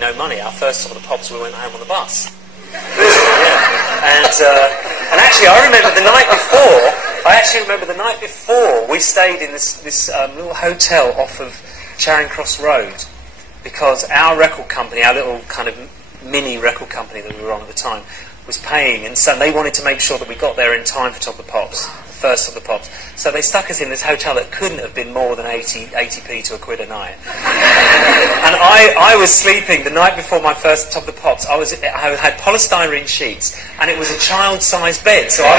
No money. Our first Top of the Pops, we went home on the bus. Yeah. And actually, I remember the night before. We stayed in this little hotel off of Charing Cross Road because our record company, our little kind of mini record company that we were on at the time, was paying, and so they wanted to make sure that we got there in time for Top of the Pops, the first Top of the Pops. So they stuck us in this hotel that couldn't have been more than 80p to £1 a night. And I was sleeping the night before my first Top of the Pops. I had polystyrene sheets, and it was a child-sized bed. So I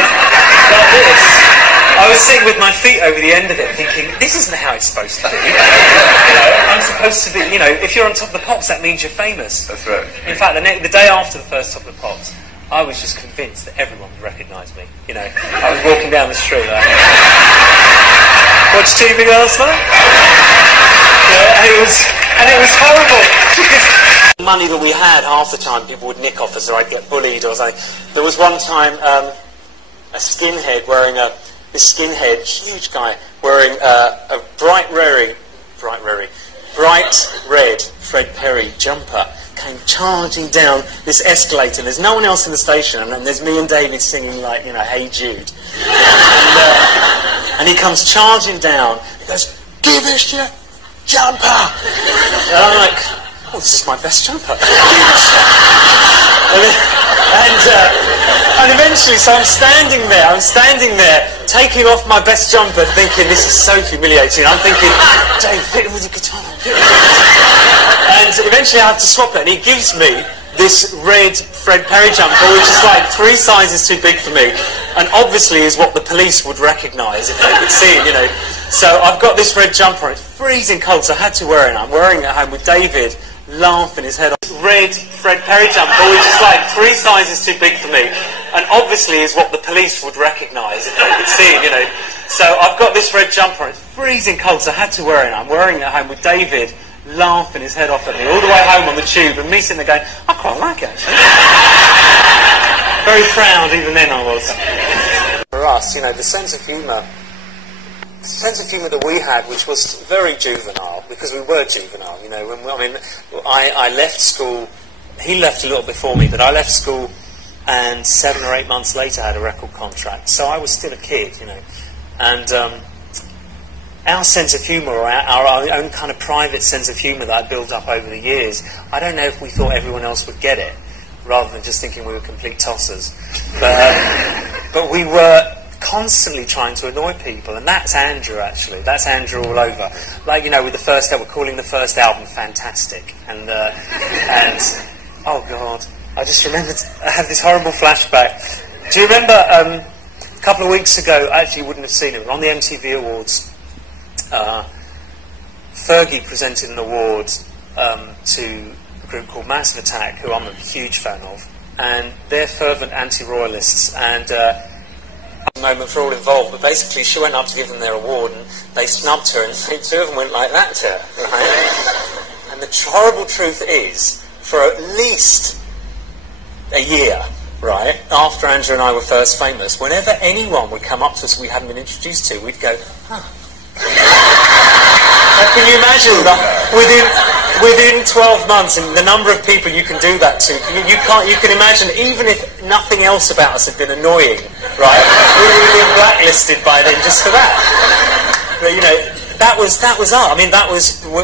was sitting with my feet over the end of it, thinking, this isn't how it's supposed to be. I'm supposed to be, if you're on Top of the Pops, that means you're famous. That's right. In fact, the day after the first Top of the Pops, I was just convinced that everyone would recognise me. I was walking down the street like, watched TV last night? Yeah, and it was horrible. Because the money that we had, half the time, people would nick off us, or I'd get bullied or something. There was one time a skinhead wearing huge guy, wearing a bright red Fred Perry jumper, came charging down this escalator, and there's no one else in the station, and there's me and David singing like, Hey Jude. And he comes charging down, he goes, give us your jumper! And I'm like, oh, this is my best jumper. And eventually, so I'm standing there, taking off my best jumper, thinking, this is so humiliating. I'm thinking, Dave, hit him with the guitar. And eventually I have to swap that, and he gives me this red Fred Perry jumper, which is like 3 sizes too big for me, and obviously is what the police would recognise if they could see it, So I've got this red jumper, and it's freezing cold, so I had to wear it. I'm wearing it at home with David, laughing his head off. Red Fred Perry jumper, which is like 3 sizes too big for me, and obviously is what the police would recognise if they could see it, So I've got this red jumper, and it's freezing cold, so I had to wear it. I'm wearing it at home with David, laughing his head off at me all the way home on the tube, and me sitting there going, I quite like it, actually. Very proud, even then I was. For us, the sense of humour that we had, which was very juvenile, because we were juvenile, I left school, he left a little before me, but I left school, and 7 or 8 months later had a record contract, so I was still a kid, and our sense of humour, or our own kind of private sense of humour that I built up over the years, I don't know if we thought everyone else would get it, rather than just thinking we were complete tossers. But we were constantly trying to annoy people, and that's Andrew, actually. That's Andrew all over. Like, with the first album, we're calling the first album Fantastic. And oh God, I just remembered, I have this horrible flashback. Do you remember, a couple of weeks ago, actually you wouldn't have seen it, we were on the MTV Awards. Fergie presented an award to a group called Massive Attack, who I'm a huge fan of, and they're fervent anti-royalists, and a moment for all involved, but basically she went up to give them their award, and they snubbed her, and the 2 of them went like that to her, right? And the horrible truth is, for at least a year, right, after Andrew and I were first famous, whenever anyone would come up to us we hadn't been introduced to, we'd go, huh. Can you imagine that within 12 months, and the number of people you can do that to? You can imagine, even if nothing else about us had been annoying, right? We would have been blacklisted by then just for that. But, that was us. I mean,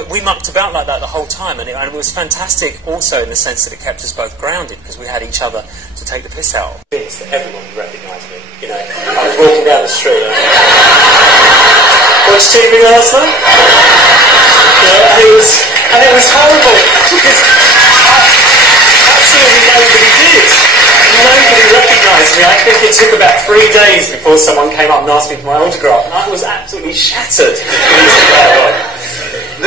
we mucked about like that the whole time, and it was fantastic. Also, in the sense that it kept us both grounded because we had each other to take the piss out. It's that everyone would recognise me. I was walking down the street. Watched TV last night? Yeah, and it was horrible because absolutely nobody did. Nobody recognised me. I think it took about 3 days before someone came up and asked me for my autograph, and I was absolutely shattered.